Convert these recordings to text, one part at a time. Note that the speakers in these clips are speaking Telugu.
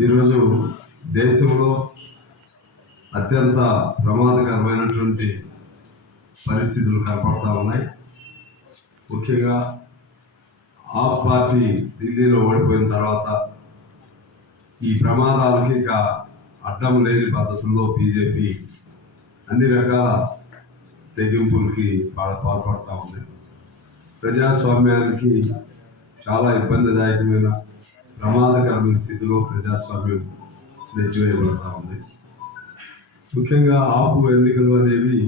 ఈరోజు దేశంలో అత్యంత ప్రమాదకరమైనటువంటి పరిస్థితులు కనపడతా ఉన్నాయి. ముఖ్యంగా ఆప్ పార్టీ ఢిల్లీలో ఓడిపోయిన తర్వాత ఈ ప్రమాదాలకి ఇక అడ్డం లేని పద్ధతుల్లో బీజేపీ అన్ని రకాల తెగింపులకి పా- పాల్పడతా ఉంది. ప్రజాస్వామ్యానికి చాలా ఇబ్బందిదాయకమైన ప్రమాదకరమైన స్థితిలో ప్రజాస్వామ్యం నెచ్చివేయబడతా ఉంది. ముఖ్యంగా ఆపు ఎన్నికలు అనేవి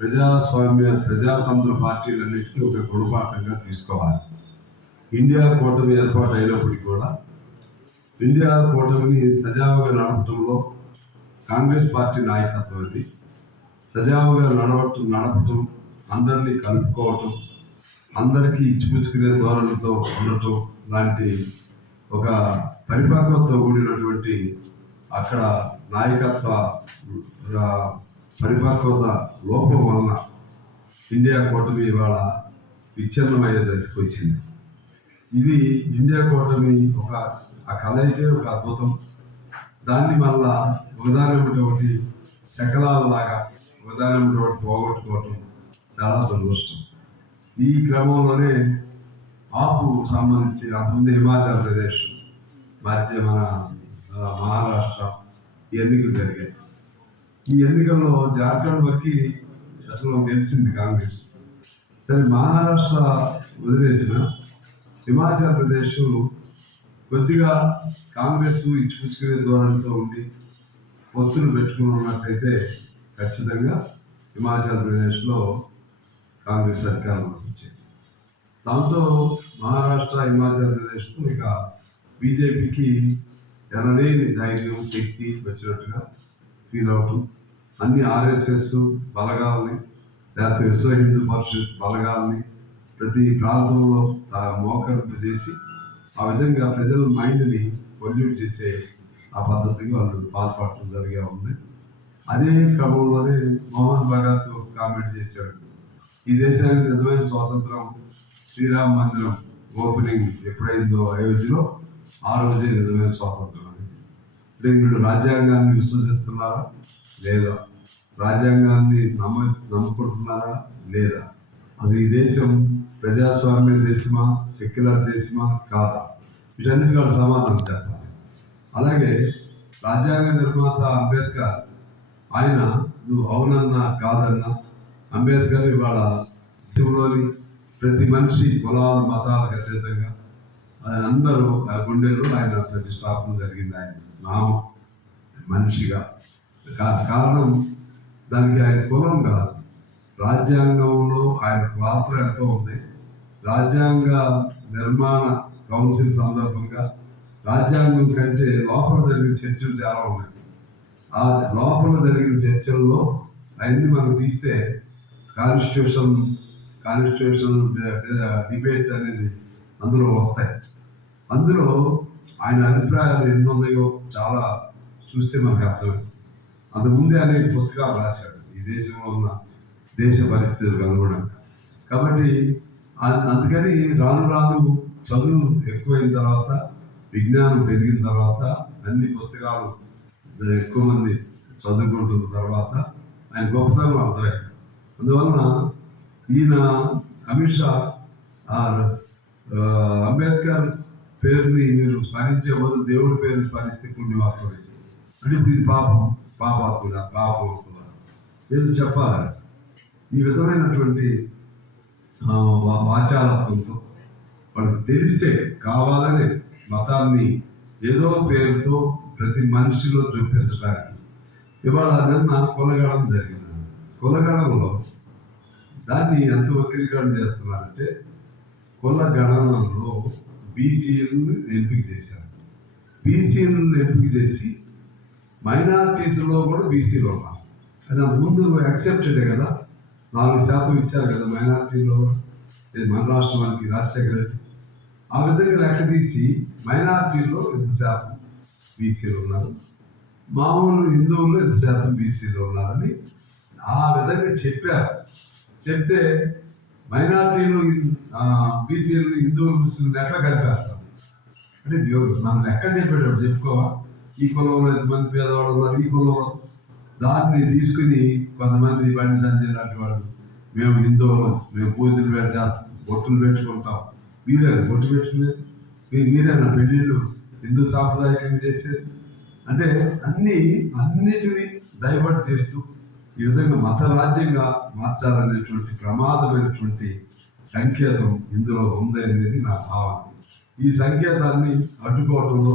ప్రజాస్వామ్య ప్రజాతంత్ర పార్టీలన్నింటినీ ఒక గుణపాఠంగా తీసుకోవాలి. ఇండియా కూటమి ఏర్పాటు అయినప్పటికీ కూడా ఇండియా కూటమిని సజావుగా నడపడంలో కాంగ్రెస్ పార్టీ నాయకత్వం అది. సజావుగా నడవటం నడపటం అందరినీ కలుపుకోవటం అందరికీ ఇచ్చిపుచ్చుకునే ధోరణితో ఉండటం లాంటి ఒక పరిపక్వతో కూడినటువంటి అక్కడ నాయకత్వ పరిపక్వత లోపం వలన ఇండియా కూటమి ఇవాళ విచ్ఛిన్నమయ్యే దశకు వచ్చింది. ఇది ఇండియా కూటమి ఒక ఆ అయితే ఒక అద్భుతం. దాన్ని మళ్ళా ఒకదాని ఒకటి శకలాలలాగా ఒకదాని ఒకటి ఒకటి పోగొట్టుకోవటం చాలా దురదృష్టం. ఈ క్రమంలోనే ఆపు సంబంధించి అంతకుముందు హిమాచల్ ప్రదేశ్ మధ్య మన మహారాష్ట్ర ఈ ఎన్నికలు జరిగాయి. ఈ ఎన్నికల్లో జార్ఖండ్ వరకు అట్లా గెలిచింది కాంగ్రెస్. సరే మహారాష్ట్ర వదిలేసిన హిమాచల్ ప్రదేశ్ కొద్దిగా కాంగ్రెస్ ఇచ్చిపుచ్చుకునే ధోరణితో ఉండి పొత్తులు పెట్టుకుని ఉన్నట్టయితే ఖచ్చితంగా హిమాచల్ ప్రదేశ్లో కాంగ్రెస్ అధికారంలోకి వచ్చింది. దాంతో మహారాష్ట్ర హిమాచల్ ప్రదేశ్కు ఇక బీజేపీకి ఎనలేని ధైర్యం శక్తి వచ్చినట్టుగా ఫీల్ అవటం అన్ని ఆర్ఎస్ఎస్ బలగాల్ని లేకపోతే విశ్వ హిందూ పరిషత్ బలగాల్ని ప్రతి ప్రాంతంలో మోకరింపు చేసి ఆ విధంగా ప్రజల మైండ్ని పొల్యూట్ చేసే ఆ పద్ధతికి వాళ్ళు పాల్పడటం జరిగే ఉంది. అదే క్రమంలోనే మోహన్ భగత్ ఒక కామెంట్ చేశాడు. ఈ దేశానికి నిజమైన స్వాతంత్రం శ్రీరామ మందిరం ఓపెనింగ్ ఎప్పుడైందో అయోధ్యలో ఆ రోజే నిజమైన స్వాతంత్రం అని అంటే వీళ్ళు రాజ్యాంగాన్ని విశ్వసిస్తున్నారా? లేదా? రాజ్యాంగాన్ని నమ్మ నమ్ముకుంటున్నారా? లేదా? అది ఈ దేశం ప్రజాస్వామ్య దేశమా? సెక్యులర్ దేశమా? కాదా? వీటన్నిటి వాళ్ళు సమాధానం చెప్పాలి. అలాగే రాజ్యాంగ నిర్మాత అంబేద్కర్ ఆయన నువ్వు అవునన్నా కాదన్నా అంబేద్కర్ ఇవాళ దేశంలోని ప్రతి మనిషి కులాలు మతాలకు అతీతంగా ఆయన అందరూ ఆ గుండెలో ఆయన ప్రతిష్టాపన జరిగింది. ఆయన నామం మనిషిగా. కారణం దానికి ఆయన కులం కాదు. రాజ్యాంగంలో ఆయన పాత్ర ఎంతో ఉంది. రాజ్యాంగ నిర్మాణ కౌన్సిల్ సందర్భంగా రాజ్యాంగం కంటే లోపల జరిగిన చర్చలు చాలా ఉన్నాయి. ఆ లోపల జరిగిన చర్చల్లో అవన్నీ మనం తీస్తే కాన్స్టిట్యూషన్ కాన్స్టిట్యూషన్ డిబేట్ అనేది అందులో వస్తాయి. అందులో ఆయన అభిప్రాయాలు ఎన్ని ఉన్నాయో చాలా చూస్తే మనకు అర్థమైంది. అంతకుముందే అనేక పుస్తకాలు రాశాడు. ఈ దేశంలో ఉన్న దేశ పరిస్థితులకు అనుగుణంగా. కాబట్టి అందుకని రాను రాను చదువు ఎక్కువైన తర్వాత విజ్ఞానం పెరిగిన తర్వాత అన్ని పుస్తకాలు ఎక్కువ మంది చదువుకుంటున్న తర్వాత ఆయన గొప్పతనం అర్థమైంది. అందువలన ఈయన అమిత్ షా అంబేద్కర్ పేరుని మీరు స్మరించే బదులు దేవుడి పేరు స్మరిస్తే పుణ్యవాత్మని అంటే ఇప్పుడు ఇది పాపం పాపాత్ముల పాపం వస్తున్నారు ఏదో చెప్పాలి. ఈ విధమైనటువంటి వా- వాచాలత్వంతో వాళ్ళకి తెలిసే కావాలని మతాన్ని ఏదో పేరుతో ప్రతి మనిషిలో చూపించడానికి. ఇవాళ నిన్న కొలగడం జరిగింది. కొలగడంలో దాన్ని ఎంత వక్రీకరణ చేస్తున్నారంటే కుల గణనంలో బీసీలను ఎంపిక చేశారు. బీసీలను ఎంపిక చేసి మైనారిటీస్లో కూడా బీసీలో ఉన్నారు. అది ముందు యాక్సెప్టెడే కదా నాలుగు శాతం ఇచ్చారు కదా మైనారిటీలో మన రాష్ట్రానికి రాజశేఖర రెడ్డి. ఆ విధంగా లెక్క తీసి మైనారిటీలో ఎంత శాతం బీసీలు ఉన్నారు? మామూలు హిందువులు ఎంత శాతం బీసీలో ఉన్నారని ఆ విధంగా చెప్పారు. చెప్తే మైనార్టీలు బీసీలు హిందువులు ముస్లింలు ఎట్లా కలిపేస్తారు. అంటే మనం లెక్క చెప్పేటప్పుడు చెప్పుకోవా? ఈ కులంలో ఎంతమంది పేదవాళ్ళు ఉన్నారు? ఈ కులంలో దాన్ని తీసుకుని కొంతమంది బండి సంజయ్ లాంటి వాళ్ళు. మేము హిందువులు మేము పూజలు పెట్టాం బొట్టులు పెట్టుకుంటాం. మీరే బొట్టు పెట్టుకునేది మీరు మీరేనా పెళ్ళిళ్ళు హిందూ సాంప్రదాయకంగా చేసేది అంటే అన్ని అన్నిటిని డైవర్ట్ చేస్తూ ఈ విధంగా మత రాజ్యంగా మార్చాలనేటువంటి ప్రమాదమైనటువంటి సంకేతం ఇందులో ఉంది అనేది నా భావన. ఈ సంకేతాన్ని అడ్డుకోవడంలో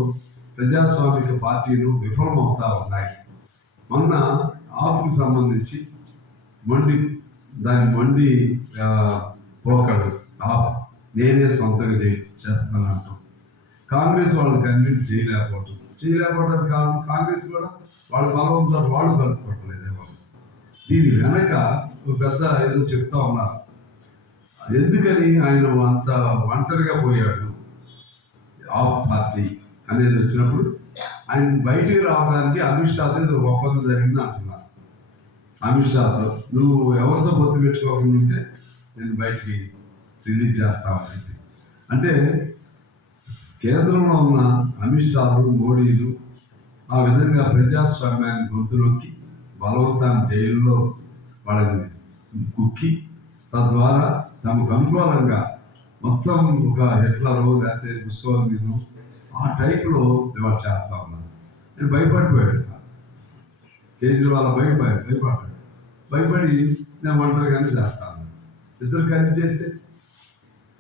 ప్రజాస్వామిక పార్టీలు విఫలమవుతా ఉన్నాయి. మొన్న ఆపుకి సంబంధించి మండి దాని మండి పోకడు ఆప్ నేనే సొంతంగా చే చేస్తాను అంటాం. కాంగ్రెస్ వాళ్ళని కన్విన్స్ చేయలేకపోవటం. చేయలేకపోవడానికి కారణం కాంగ్రెస్ కూడా వాళ్ళు బలవంతాలు వాళ్ళు కలుపుకోవడం వాళ్ళు దీని వెనక ఒక పెద్ద ఏదో చెప్తా ఉన్నారు. ఎందుకని ఆయన అంత ఒంటరిగా పోయాడు? ఆఫ్ పార్టీ అనేది వచ్చినప్పుడు ఆయన బయటికి రావడానికి అమిత్ షాతో ఏదో ఒప్పందం జరిగింది అంటున్నారు. అమిత్ షాతో నువ్వు ఎవరితో పొత్తు పెట్టుకోకుండా ఉంటే నేను బయటికి రిలీజ్ చేస్తామని అంటే కేంద్రంలో ఉన్న అమిత్ షాలు మోడీలు ఆ విధంగా ప్రజాస్వామ్యాన్ని గొంతులోకి బలవంతాన్ని జైల్లో వాళ్ళని కుక్కి తద్వారా తమకు అనుకూలంగా మొత్తం ఒక హిట్లరో లేకపోతే ముస్సోలిను ఆ టైప్లో వాళ్ళు చేస్తా ఉన్నారు. నేను భయపడిపోయాడు కేజ్రీవాల్ భయపడి భయపడ్డాడు. భయపడి నేను ఒంటరిగానే చేస్తాను ఇద్దరు కలిసి చేస్తే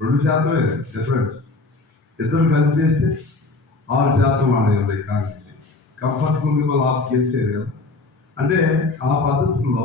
రెండు శాతమే డిఫరెన్స్ ఇద్దరు కలిసి చేస్తే ఆరు శాతం వాళ్ళు కాంగ్రెస్. కంఫర్టబుల్గా వాళ్ళు ఆఫ్ గెలిచేది కదా. అంటే ఆ పద్ధతుల్లో